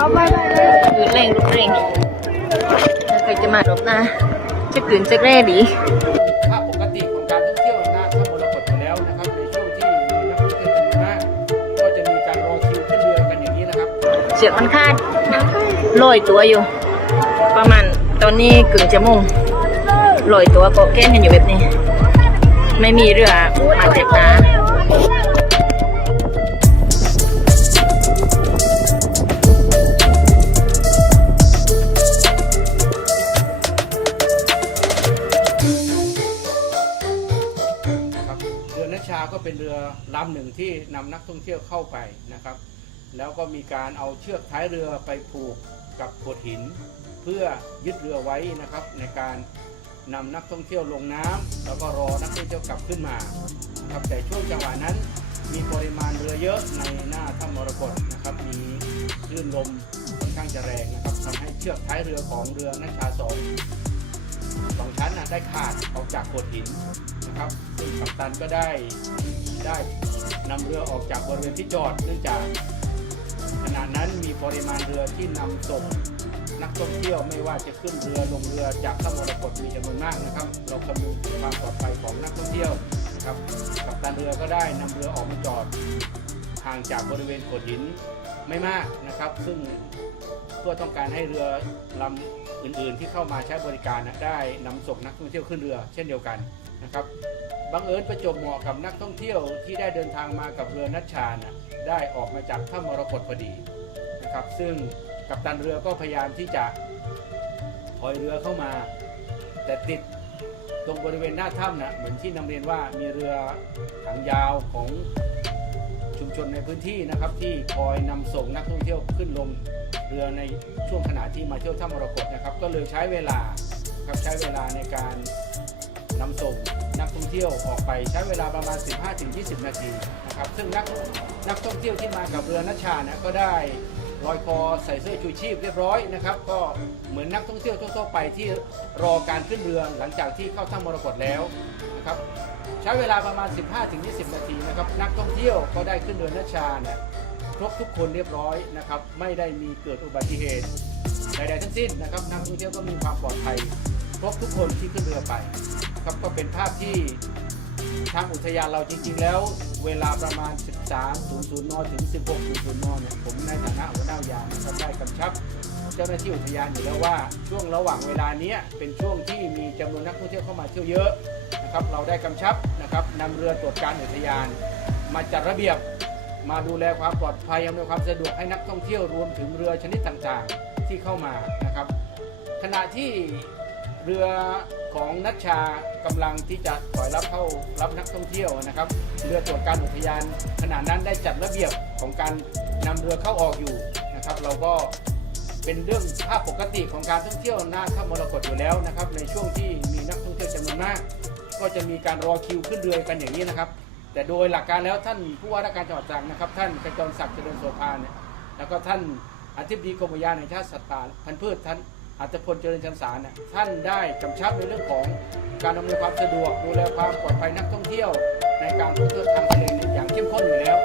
คือเร่งรุนเร่งใครจะมารอบน้าจะกลืนจะแร่ดีภาพปกติของการท่องเที่ยวหน้าถ้ำมรกตอยู่แล้วนะครับในช่วงที่มีนักท่องเที่ยวจำนวนมากก็จะมีการรอคิวขึ้นเรือกันอย่างนี้นะครับ เสือกมันคาดลอยตัวอยู่ ประมาณตอนนี้กึ่งจะโมงลอยตัวเกาะแก้งกันอยู่แบบนี้ ไม่มีเรือมาเจ็บตานะ นัชชาก็เป็นเรือลำหนึ่งที่นำนักท่องเที่ยวเข้าไปนะครับ แล้วก็มีการเอาเชือกท้ายเรือไปผูกกับโขดหิน เพื่อยึดเรือไว้นะครับ ในการนำนักท่องเที่ยวลงน้ำแล้วก็รอนักท่องเที่ยวกลับขึ้นมาครับแต่ช่วงจังหวะนั้นมีปริมาณเรือเยอะในหน้าถ้ำมรกตนะครับมีคลื่นลมค่อนข้างจะแรงนะครับทำให้เชือกท้ายเรือของเรือนัชชาสอง สองชั้นนะได้ขาดออกจากโขดหินนะครับกัปตันก็ได้ได้นำเรือออกจากบริเวณที่จอดเนื่องจากขณะนั้นมีปริมาณเรือที่นำส่งนักท่องเที่ยวไม่ว่าจะขึ้นเรือลงเรือจากถ้ำมรกตมีจำนวนมากนะครับ เราคำนึงถึงความปลอดภัยของนักท่องเที่ยวนะครับกัปตันเรือก็ได้นำเรือออกมาจอด ห่างจากบริเวณโขดหินไม่มากนะครับ ซึ่งเพื่อต้องการให้เรือลำอื่น ๆ ที่เข้ามาใช้บริการนะได้นำส่งนักท่องเที่ยวขึ้นเรือเช่นเดียวกันนะครับบังเอิญประจบเหมาะกับนักท่องเที่ยวที่ได้เดินทางมากับเรือนัชชานะได้ออกมาจากถ้ำมรกตพอดีนะครับ ซึ่งกัปตันเรือก็พยายามที่จะถอยเรือเข้ามา แต่ติดตรงบริเวณหน้าถ้ำนะเหมือนที่นำเรียนว่ามีเรือหางยาวของ ชุมชนในพื้นที่นะครับที่คอยนำส่งนักท่องเที่ยวขึ้นลงเรือในช่วงขณะที่มาเที่ยวถ้ำมรกตนะครับ ก็เลยใช้เวลาครับใช้เวลาในการนำส่งนักท่องเที่ยวออกไปใช้เวลาประมาณ 15-20 นาทีนะครับซึ่งนักนักท่องเที่ยวที่มากับเรือนัชชานะก็ได้ ลอยคอใส่เสื้อชูชีพเรียบร้อยนะครับ ก็เหมือนนักท่องเที่ยวทั่วๆไปที่รอการขึ้นเรือหลังจากที่เข้าถ้ำมรกตแล้วนะครับใช้เวลาประมาณ 15-20 นาทีนะครับนักท่องเที่ยวก็ได้ขึ้นเรือนัชชาเนี่ยครบทุกคนเรียบร้อยนะครับไม่ได้มีเกิดอุบัติเหตุใดๆทั้งสิ้นนะครับนักท่องเที่ยวก็มีความปลอดภัยครบทุกคนที่ขึ้นเรือไปครับก็เป็นภาพที่ทางอุทยานเราจริง ๆ แล้ว เวลาประมาณ 13.00 น ถึง 16.00 น เนี่ย ผมในฐานะหัวหน้าอยานนะครับได้กำชับ เจ้าหน้าที่อุทยานอยู่แล้วว่า ช่วงระหว่างเวลานี้เป็นช่วงที่มีจำนวนนักท่องเที่ยวเข้ามาเที่ยวเยอะนะครับ เราได้กำชับนะครับนำเรือตรวจการอุทยาน มาจัดระเบียบ มาดูแลความปลอดภัยอำนวยความสะดวกให้นักท่องเที่ยวรวมถึงเรือชนิดต่างๆที่เข้ามานะครับ ขณะที่เรือ ของนัชชากำลังที่จะถอยรับเข้ารับนักท่องเที่ยวนะครับ เรือตรวจการอุทยานขณะนั้นได้จัดระเบียบของการนำเรือเข้าออกอยู่นะครับ เราก็เป็นเรื่องภาพปกติของการท่องเที่ยวหน้าถ้ำมรกตอยู่แล้วนะครับ ในช่วงที่มีนักท่องเที่ยวจำนวนมาก ก็จะมีการรอคิวขึ้นเรือกันอย่างนี้นะครับ แต่โดยหลักการแล้วท่านผู้ว่าราชการจังหวัดตรังนะครับ ท่านขจรศักดิ์เจริญโสภาเนี่ยแล้วก็ท่านอธิบดีกรมอุทยานแห่งชาติสัตว์ป่าพันธุ์พืชท่าน อัตพลเจริญชันสารเนี่ยท่านได้กำชับในเรื่องของการอำนวยความสะดวกดูแลความปลอดภัยนักท่องเที่ยว ในการท่องเที่ยวทางทะเลอย่างเข้มข้นอยู่แล้ว